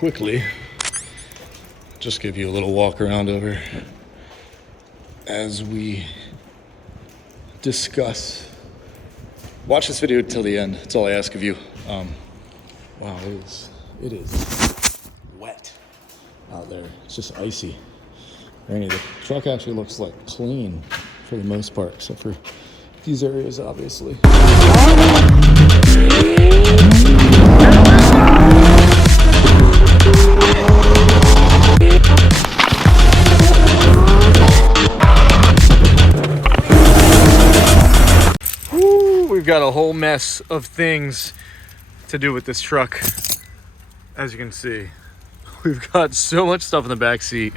quickly just give you a little walk around over as we discuss. Watch this video till the end. That's all I ask of you. Wow, it is wet out there. It's just icy. Rainy. The truck actually looks like clean for the most part, except for these areas, obviously. Woo, we've got a whole mess of things to do with this truck. As you can see, we've got so much stuff in the back seat.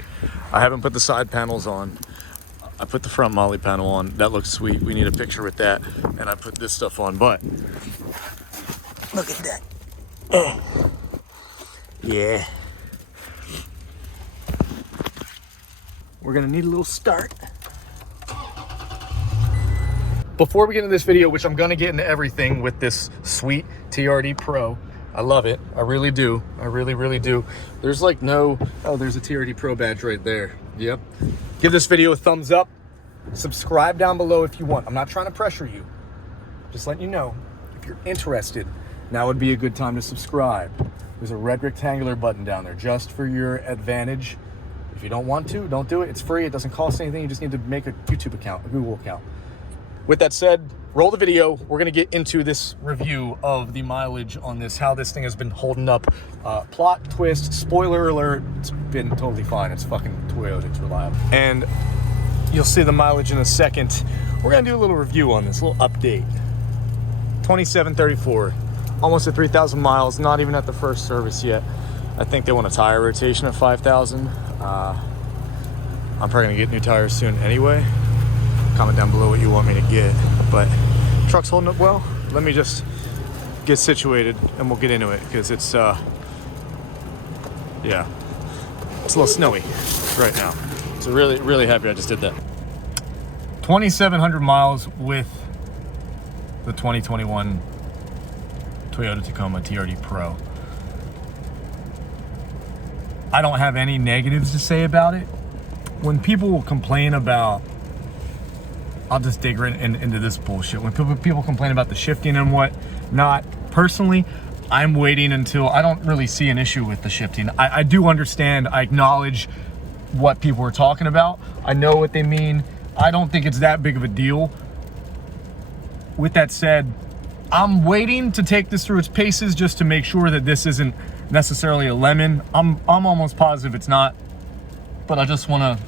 I haven't put the side panels on. I put the front molly panel on. That looks sweet. We need a picture with that. And I put this stuff on, but look at that. Oh, yeah. We're gonna need a little start. Before we get into this video, which I'm gonna get into everything with this sweet TRD Pro. I love it. I really do. I really, really do. There's like no, oh, there's a TRD Pro badge right there. Yep. Give this video a thumbs up. Subscribe down below if you want. I'm not trying to pressure you. Just letting you know, if you're interested, now would be a good time to subscribe. There's a red rectangular button down there just for your advantage. If you don't want to, don't do it. It's free. It doesn't cost anything. You just need to make a YouTube account, a Google account. With that said, roll the video. We're going to get into this review of the mileage on this, how this thing has been holding up. Plot twist, spoiler alert, it's been totally fine. It's fucking Toyota, it's reliable. And you'll see the mileage in a second. We're going to do a little review on this, a little update. 2734, almost at 3,000 miles, not even at the first service yet. I think they want a tire rotation at 5,000. I'm probably going to get new tires soon anyway. Comment down below what you want me to get, but truck's holding up well. Let me just get situated and we'll get into it, because it's yeah, it's a little snowy right now, so really happy I just did that. 2,700 miles with the 2021 Toyota Tacoma TRD Pro. I don't have any negatives to say about it. When people complain about, I'll just dig right into this bullshit. When people complain about the shifting and what not, personally, I'm waiting until I don't really see an issue with the shifting. I do understand, I acknowledge what people are talking about. I know what they mean. I don't think it's that big of a deal. With that said, I'm waiting to take this through its paces just to make sure that this isn't necessarily a lemon. I'm almost positive it's not, but I just want to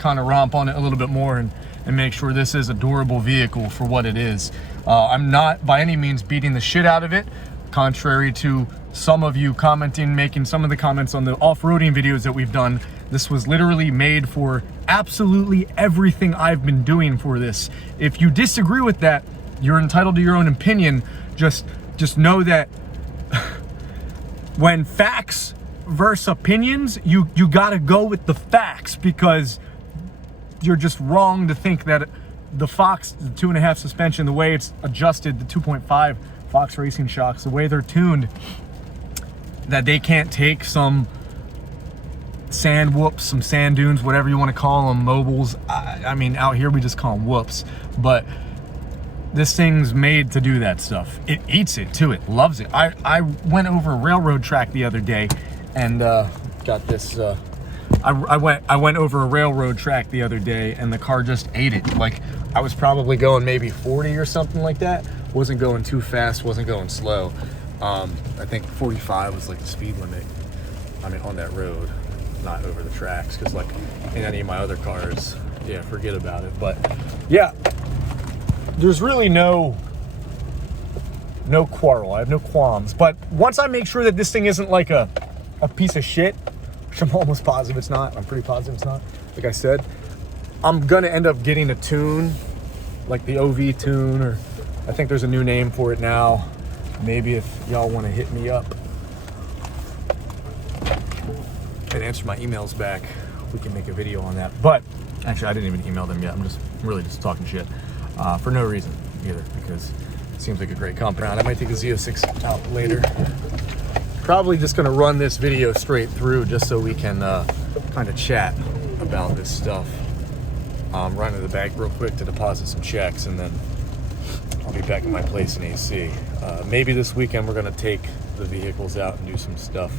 kind of romp on it a little bit more and make sure this is a durable vehicle for what it is. I'm not by any means beating the shit out of it, contrary to some of you commenting, making some of the comments on the off-roading videos that we've done. This was literally made for absolutely everything I've been doing for this. If you disagree with that, you're entitled to your own opinion. Just know that when facts versus opinions, you gotta go with the facts, because you're just wrong to think that the Fox, the 2.5 suspension, the way it's adjusted, the 2.5 Fox Racing shocks, the way they're tuned, that they can't take some sand whoops, some sand dunes, whatever you want to call them, mobiles. I mean, out here we just call them whoops, but this thing's made to do that stuff. It eats it too. It loves it. I went over a railroad track the other day and got this. I went over a railroad track the other day and the car just ate it. Like, I was probably going maybe 40 or something like that. Wasn't going too fast, wasn't going slow. I think 45 was like the speed limit. I mean, on that road, not over the tracks, because like in any of my other cars, yeah, forget about it. But yeah, there's really no quarrel. I have no qualms. But once I make sure that this thing isn't like a piece of shit, which I'm almost positive it's not. I'm pretty positive it's not. Like I said, I'm gonna end up getting a tune, like the OV tune, or I think there's a new name for it now. Maybe if y'all want to hit me up and answer my emails back, we can make a video on that. But actually, I didn't even email them yet. I'm really just talking shit for no reason either, because it seems like a great company. I might take the Z06 out later. Probably just gonna run this video straight through just so we can kind of chat about this stuff. Run to the bank real quick to deposit some checks, and then I'll be back at my place in AC. Maybe this weekend we're gonna take the vehicles out and do some stuff.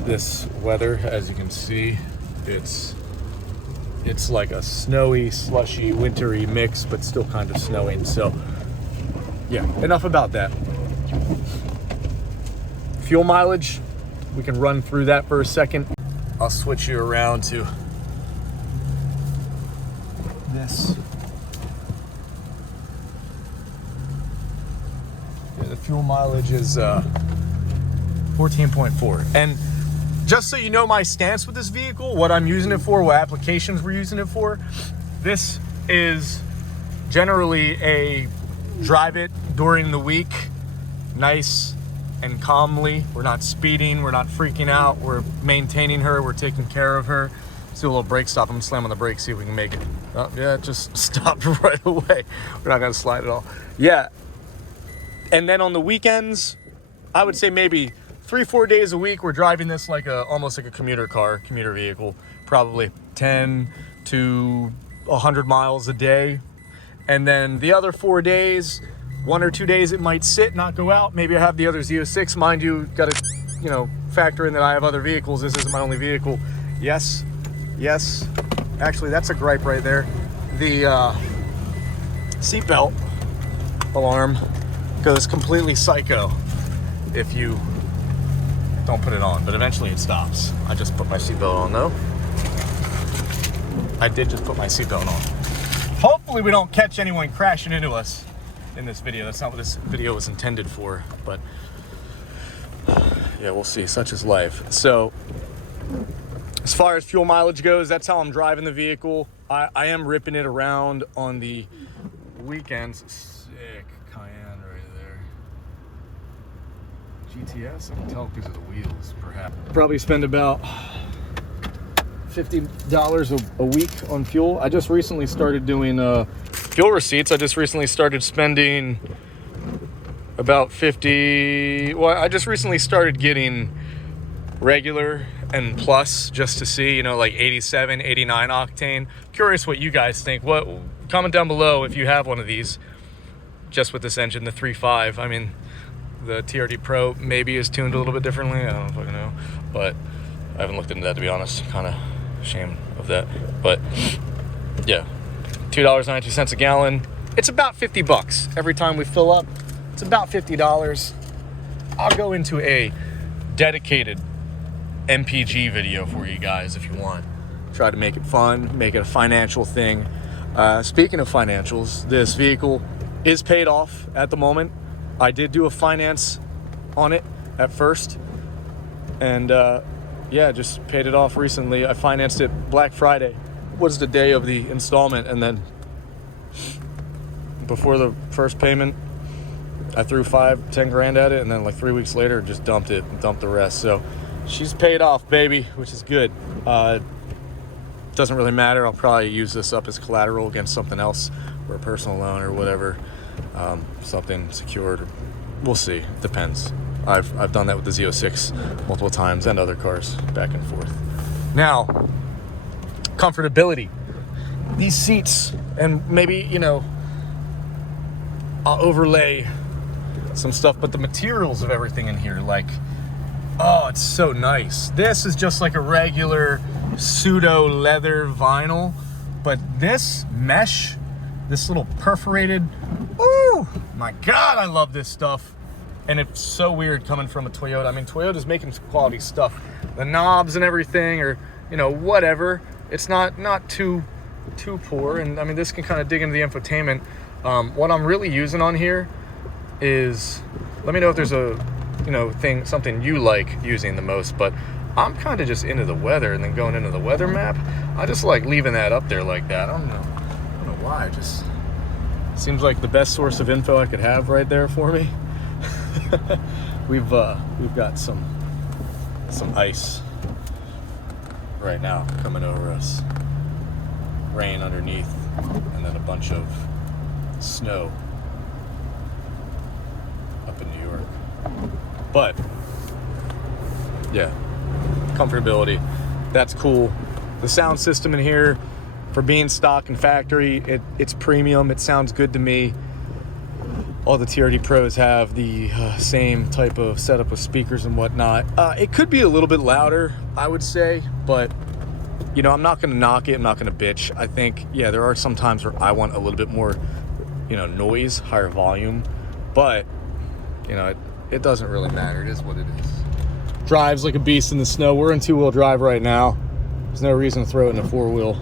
This weather, as you can see, it's like a snowy, slushy, wintry mix, but still kind of snowing. So yeah, enough about that. Fuel mileage, we can run through that for a second. I'll switch you around to this. Yeah, the fuel mileage is 14.4. And just so you know my stance with this vehicle, what I'm using it for, what applications we're using it for, this is generally a drive it during the week, nice and calmly. We're not speeding, we're not freaking out, we're maintaining her, we're taking care of her. Let's do a little brake stop. I'm gonna slam on the brakes, see if we can make it. Oh, yeah, it just stopped right away. We're not gonna slide at all. Yeah. And then on the weekends, I would say maybe 3-4 days a week, we're driving this like almost like a commuter vehicle, probably 10 to 100 miles a day. And then the other 4 days, 1 or 2 days, it might sit, not go out. Maybe I have the other Z06. Mind you, got to, factor in that I have other vehicles. This isn't my only vehicle. Yes. Actually, that's a gripe right there. The seatbelt alarm goes completely psycho if you don't put it on, but eventually it stops. I just put my seatbelt on though. I did just put my seatbelt on. Hopefully we don't catch anyone crashing into us in this video. That's not what this video was intended for, but yeah, we'll see. Such is life. So as far as fuel mileage goes, that's how I'm driving the vehicle. I am ripping it around on the weekends. Sick Cayenne right there. GTS, I can tell because of the wheels, perhaps. Probably spend about $50 a week on fuel. I just recently started doing fuel receipts. I just recently started spending about 50. Well, I just recently started getting regular and plus just to see, like 87, 89 octane. Curious what you guys think. Comment down below if you have one of these just with this engine, the 3.5. I mean, the TRD Pro maybe is tuned a little bit differently. I don't fucking know, but I haven't looked into that, to be honest. Kind of ashamed of that, but yeah, $2.92 a gallon. It's about 50 bucks every time we fill up. It's about $50. I'll go into a dedicated MPG video for you guys if you want. Try to make it fun, make it a financial thing. Speaking of financials, this vehicle is paid off at the moment. I did do a finance on it at first, and yeah, just paid it off recently. I financed it Black Friday was the day of the installment, and then before the first payment, I threw 5-10 grand at it, and then like 3 weeks later, just dumped the rest. So she's paid off, baby, which is good. Doesn't really matter. I'll probably use this up as collateral against something else, or a personal loan or whatever, something secured. We'll see. Depends. I've done that with the Z06 multiple times and other cars back and forth. Now, comfortability. These seats, and maybe, I'll overlay some stuff, but the materials of everything in here, like, oh, it's so nice. This is just like a regular pseudo leather vinyl, but this mesh, this little perforated, ooh, my God, I love this stuff. And it's so weird coming from a Toyota. I mean, Toyota's making some quality stuff. The knobs and everything, or, whatever. It's not too poor. And I mean, this can kind of dig into the infotainment. What I'm really using on here is, let me know if there's a, something you like using the most, but I'm kind of just into the weather, and then going into the weather map, I just like leaving that up there like that. I don't know why. It just seems like the best source of info I could have right there for me. We've got some ice right now coming over us, rain underneath, and then a bunch of snow up in New York. But Yeah, comfortability, that's cool. The sound system in here, for being stock and factory, it's premium. It sounds good to me. All the TRD Pros have the same type of setup with speakers and whatnot. It could be a little bit louder, I would say, but you know, I'm not gonna knock it, I'm not gonna bitch. I think, yeah, there are some times where I want a little bit more, you know, noise, higher volume, but you know, it doesn't really matter. It is what it is. Drives like a beast in the snow. We're in 2-wheel drive right now. There's no reason to throw it in a 4-wheel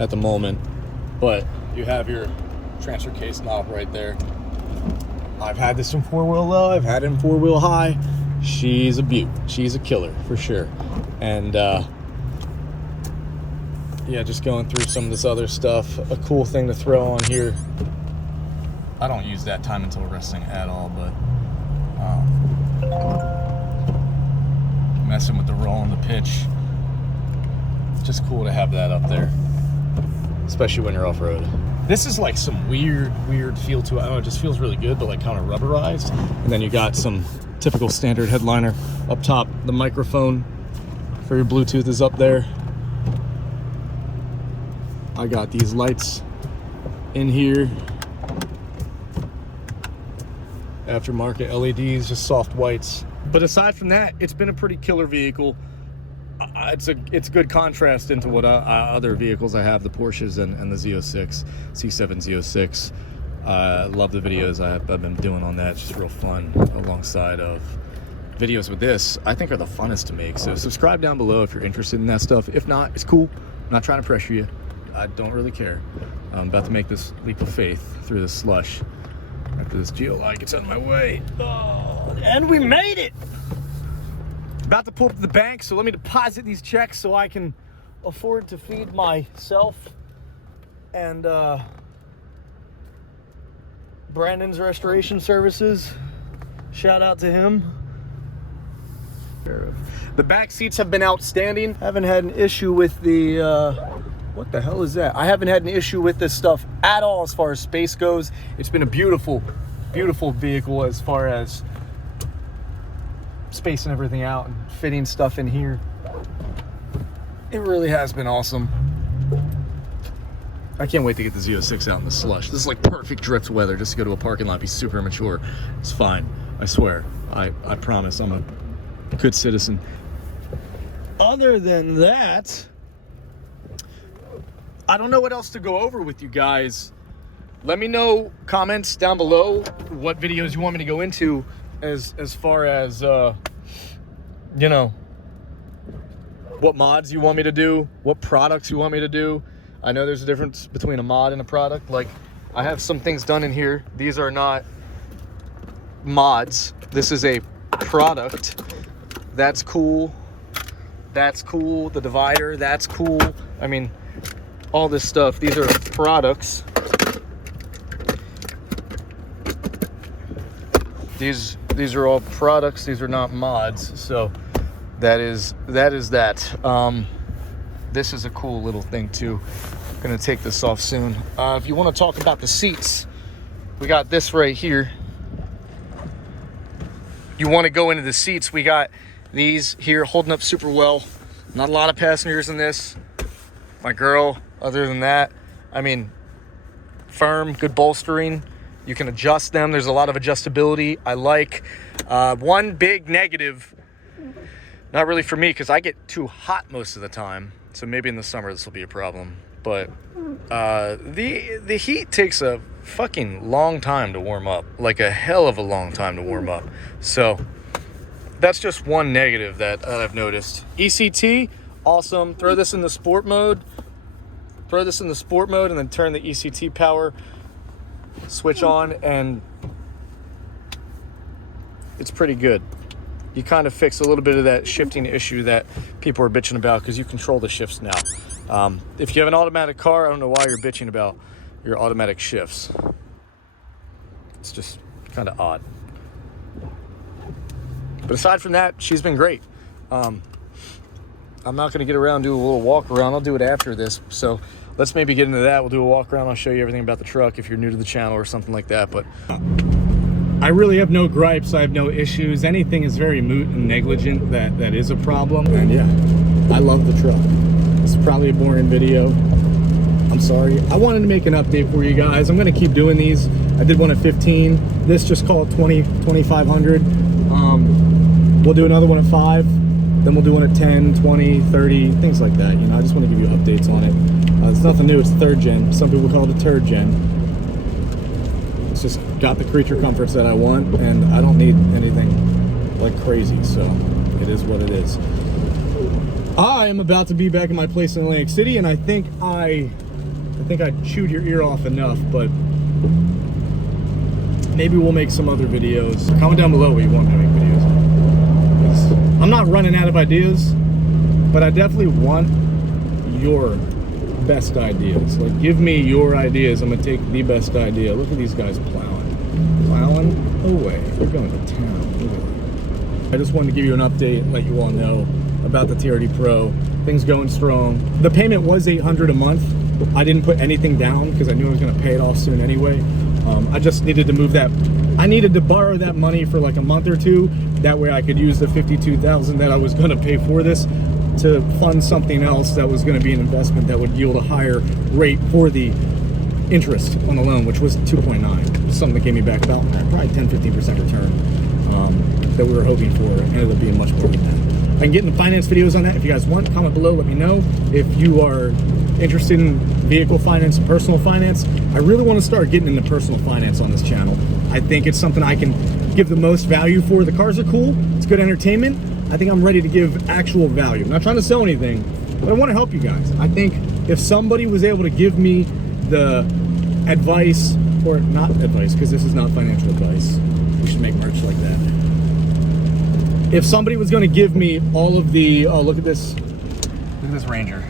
at the moment, but you have your transfer case knob right there. I've had this in 4-wheel low, I've had it in 4-wheel high. She's a beaut. She's a killer for sure. And yeah, just going through some of this other stuff. A cool thing to throw on here. I don't use that time until resting at all, but messing with the roll and the pitch. It's just cool to have that up there, especially when you're off-road. This is like some weird feel to it. I don't know, it just feels really good, but like kind of rubberized. And then you got some typical standard headliner up top. The microphone for your Bluetooth is up there. I got these lights in here. Aftermarket LEDs, just soft whites. But aside from that, it's been a pretty killer vehicle. It's good contrast into what other vehicles I have, the Porsches and the Z06, C7 Z06. Love the videos I've been doing on that. It's just real fun, alongside of videos with this, I think are the funnest to make. So subscribe down below if you're interested in that stuff. If not, it's cool. I'm not trying to pressure you. I don't really care. I'm about to make this leap of faith through the slush after this geolite gets out of my way. Oh, and we made it! About to pull up to the bank, so let me deposit these checks so I can afford to feed myself and Brandon's Restoration Services. Shout out to him. The back seats have been outstanding. Haven't had an issue with the what the hell is that? I haven't had an issue with this stuff at all as far as space goes. It's been a beautiful vehicle as far as spacing everything out and fitting stuff in here. It really has been awesome. I can't wait to get the Z06 out in the slush. This is like perfect drift weather, just to go to a parking lot, be super immature. It's fine, I swear. I promise I'm a good citizen. Other than that, I don't know what else to go over with you guys. Let me know, comments down below, what videos you want me to go into as far as you know, what mods you want me to do, what products you want me to do. I know there's a difference between a mod and a product. Like, I have some things done in here. These are not mods. This is a product. That's cool. That's cool. The divider, that's cool. I mean, all this stuff, these are products. These are all products. These are not mods. So that is that. This is a cool little thing too. I'm gonna take this off soon. If you want to talk about the seats, we got this right here. You want to go into the seats, we got these here holding up super well. Not a lot of passengers in this. My girl, other than that, I mean, firm, good bolstering. You can adjust them. There's a lot of adjustability. I like. One big negative, not really for me, because I get too hot most of the time. So maybe in the summer this will be a problem. But the heat takes a fucking long time to warm up. Like a hell of a long time to warm up. So that's just one negative that I've noticed. ECT, awesome. Throw this in the sport mode. Throw this in the sport mode and then turn the ECT power switch on, and it's pretty good. You kind of fix a little bit of that shifting issue that people are bitching about, because you control the shifts now. If you have an automatic car, I don't know why you're bitching about your automatic shifts. It's just kind of odd. But aside from that, she's been great. I'm not going to get around and do a little walk around. I'll do it after this. So let's maybe get into that. We'll do a walk around. I'll show you everything about the truck if you're new to the channel or something like that. But I really have no gripes. I have no issues. Anything is very moot and negligent that is a problem. And yeah, I love the truck. It's probably a boring video. I'm sorry. I wanted to make an update for you guys. I'm going to keep doing these. I did one at 15. This just called 2,500. We'll do another one at 5. Then we'll do one at 10, 20, 30, things like that. You know, I just want to give you updates on it. It's nothing new. It's 3rd gen. Some people call it a 3rd gen. It's just got the creature comforts that I want, and I don't need anything like crazy. So it is what it is. I am about to be back in my place in Atlantic City, and I think I chewed your ear off enough, but maybe we'll make some other videos. Comment down below what you want me to make videos on. I'm not running out of ideas, but I definitely want your best ideas. Like, give me your ideas. I'm gonna take the best idea. Look at these guys plowing away. They're going to town. Look at that. I just wanted to give you an update, let you all know about the TRD Pro. Things going strong. The payment was $800 a month. I didn't put anything down because I knew I was going to pay it off soon anyway. I just needed to move that. I needed to borrow that money for like a month or two. That way I could use the $52,000 that I was going to pay for this to fund something else that was going to be an investment that would yield a higher rate for the interest on the loan, which was 2.9. Something that gave me back about probably 10-15% return that we were hoping for. It ended up being much more than that. I can get into finance videos on that. If you guys want, comment below, let me know. If you are interested in vehicle finance and personal finance, I really want to start getting into personal finance on this channel. I think it's something I can give the most value for. The cars are cool, it's good entertainment. I think I'm ready to give actual value. I'm not trying to sell anything, but I want to help you guys. I think if somebody was able to give me the advice, or not advice, because this is not financial advice. We should make merch like that. If somebody was going to give me all of the, oh, look at this Ranger.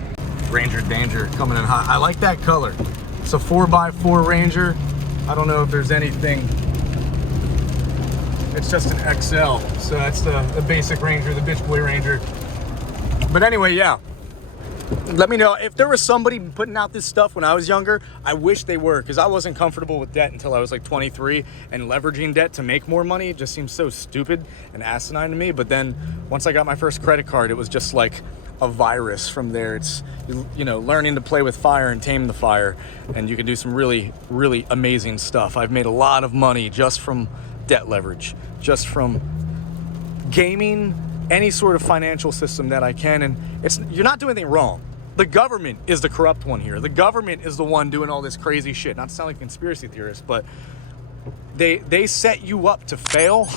Ranger Danger coming in hot. I like that color. It's a 4x4 Ranger. I don't know if there's anything. It's just an XL. So that's the basic Ranger, the bitch boy Ranger. But anyway, yeah. Let me know if there was somebody putting out this stuff when I was younger. I wish they were, because I wasn't comfortable with debt until I was like 23, and leveraging debt to make more money just seems so stupid and asinine to me. But then once I got my first credit card, it was just like a virus from there. It's, you know, learning to play with fire and tame the fire, and you can do some really, really amazing stuff. I've made a lot of money just from debt leverage, just from gaming any sort of financial system that I can. And you're not doing anything wrong. The government is the corrupt one here. The government is the one doing all this crazy shit. Not to sound like a conspiracy theorist, but they set you up to fail,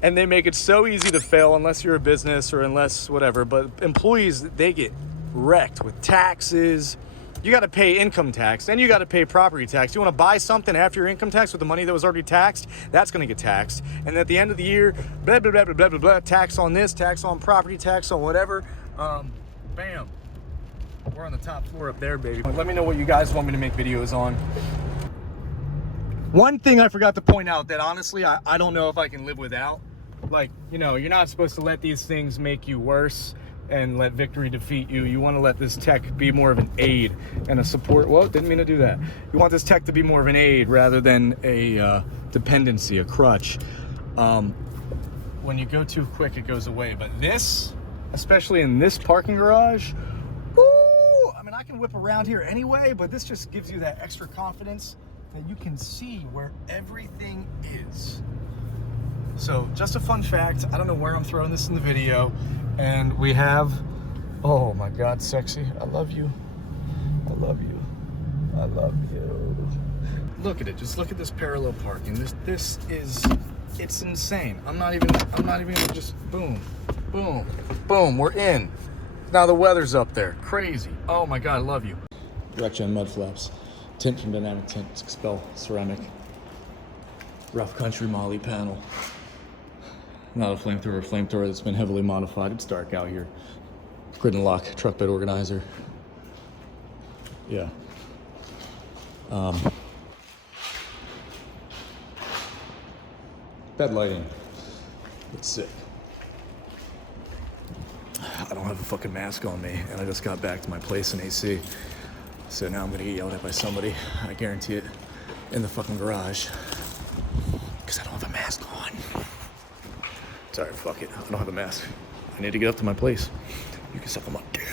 and they make it so easy to fail unless you're a business or unless whatever. But employees, they get wrecked with taxes. You got to pay income tax, then you got to pay property tax. You want to buy something after your income tax with the money that was already taxed, that's going to get taxed. And at the end of the year, blah, blah, blah, blah, blah, blah, blah, tax on this, tax on property, tax on whatever. Bam. We're on the top floor up there, baby. Let me know what you guys want me to make videos on. One thing I forgot to point out that honestly, I don't know if I can live without. Like, you know, you're not supposed to let these things make you worse and let victory defeat you. You want to let this tech be more of an aid and a support. Whoa, didn't mean to do that. You want this tech to be more of an aid rather than a dependency, a crutch. When you go too quick, it goes away. But this, especially in this parking garage, woo, I mean, I can whip around here anyway, but this just gives you that extra confidence that you can see where everything is. So just a fun fact. I don't know where I'm throwing this in the video. And we have, oh my God, sexy. I love you. I love you. I love you. Look at it. Just look at this parallel parking. This is, it's insane. I'm not even gonna just boom, boom, boom. We're in. Now the weather's up there. Crazy. Oh my God, I love you. Direct gen mud flaps. Tint from Dynamic Tint. Expel ceramic. Rough country Molly panel. Not a flamethrower that's been heavily modified. It's dark out here. Grid and lock truck bed organizer. Yeah. Bed lighting. It's sick. I don't have a fucking mask on me, and I just got back to my place in AC. So now I'm gonna get yelled at by somebody. I guarantee it. In the fucking garage. because I don't have a mask on. Sorry, fuck it. I don't have a mask. I need to get up to my place. You can suck on my dick.